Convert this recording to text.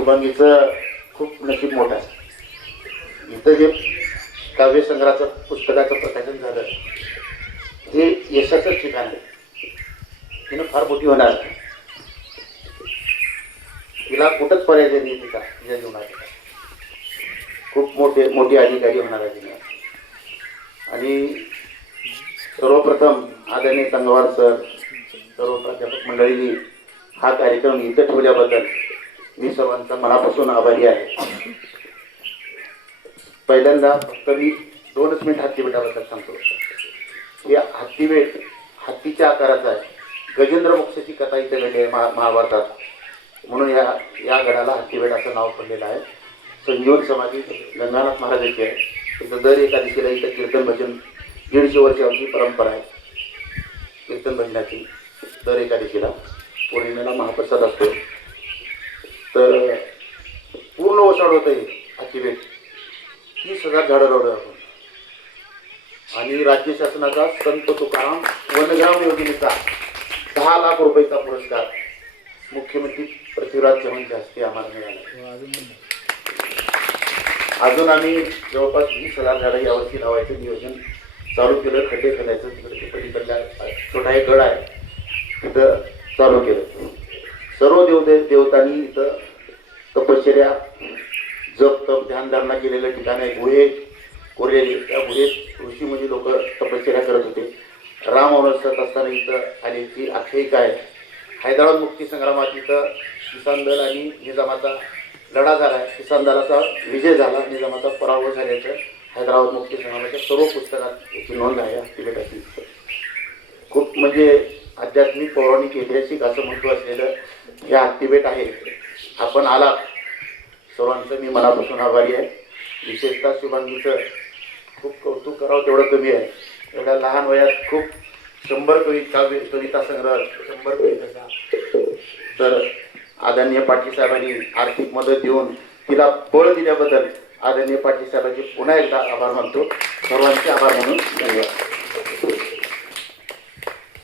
शुभांगीचं खूप नशीब मोठं आहे. इथं जे काव्यसंग्रहाचं पुस्तकाचं प्रकाशन झालं हे यशाचं ठिकाण आहे. तिनं फार मोठी होणार, तिला कुठंच पर्याय नाही तिचा तिच्या जीवनात. खूप मोठी अधिकारी होणार आहे तिने. आणि सर्वप्रथम आदरणीय संगवार सर, सर्व प्राध्यापक मंडळींनी हा कार्यक्रम इथं ठेवल्याबद्दल मी सर्वांचा मनापासून आभारी आहे. पहिल्यांदा फक्त मी 2 मिनिट हत्तीबेटाबद्दल सांगतो. या हत्तीबेट हत्तीच्या आकाराचा आहे. गजेंद्र मोक्षाची कथा इथे घडली आहे महाभारतात, म्हणून या गडाला हत्तीबेट असं नाव पडलेलं आहे. संजीवन समाधी गंगानाथ महाराजांची आहे. तिथं दर एकादशीला इथं कीर्तन भजन 150 वर्षांची परंपरा आहे. कीर्तन भजनाची दर एकादशीला पौर्णिमेला महाप्रसाद असतो. तर पूर्ण ओसाड होतं हे हत्तीबेट. 30,000 झाडं लावलं आपण. आणि राज्य शासनाचा संत तुकाराम वनग्राम योजनेचा 10 लाख रुपयाचा पुरस्कार मुख्यमंत्री पृथ्वीराज चव्हाणच्या हस्ते आम्हाला मिळाला. अजून आम्ही जवळपास 20,000 झाडं यावर्षी लावायचं नियोजन चालू केलं. खड्डे खोदायचं तिकडे पलीकडला छोटा एक गड आहे तिथं चालू केलं. सर्व देवतांनी इथं तपश्चर्या जप तप ध्यानधारणा केलेलं ठिकाण आहे. गुहे कोरलेले, त्या गुहेत ऋषीमुनी लोक तपश्चर्या करत होते. राम अवनसत असताना इथं आलेची आख्यायिका आहे. हैदराबाद मुक्ती संग्रामात इथं किसान दल आणि निजामाचा लढा झाला. किसान दलाचा विजय झाला, निजामाचा पराभव झाल्याचं हैदराबाद मुक्ती संग्रामाच्या सर्व पुस्तकात याची नोंद आहे. हत्तीबेटाची खूप म्हणजे आध्यात्मिक पौराणिक ऐतिहासिक असं महत्त्व असलेलं हे हत्तीबेट आहे. आपण आला सर्वांचं मी मनापासून आभारी आहे. विशेषतः शुभांगीचं खूप कौतुक करावं तेवढं कमी आहे. एवढ्या लहान वयात खूप 100 कविता संग्रह 100 कविता. तर आदरणीय पाटील साहेबांनी आर्थिक मदत देऊन तिला बळ दिल्याबद्दल आदरणीय पाटील साहेबांचे पुन्हा एकदा आभार मानतो. सर्वांचे आभार म्हणून धन्यवाद.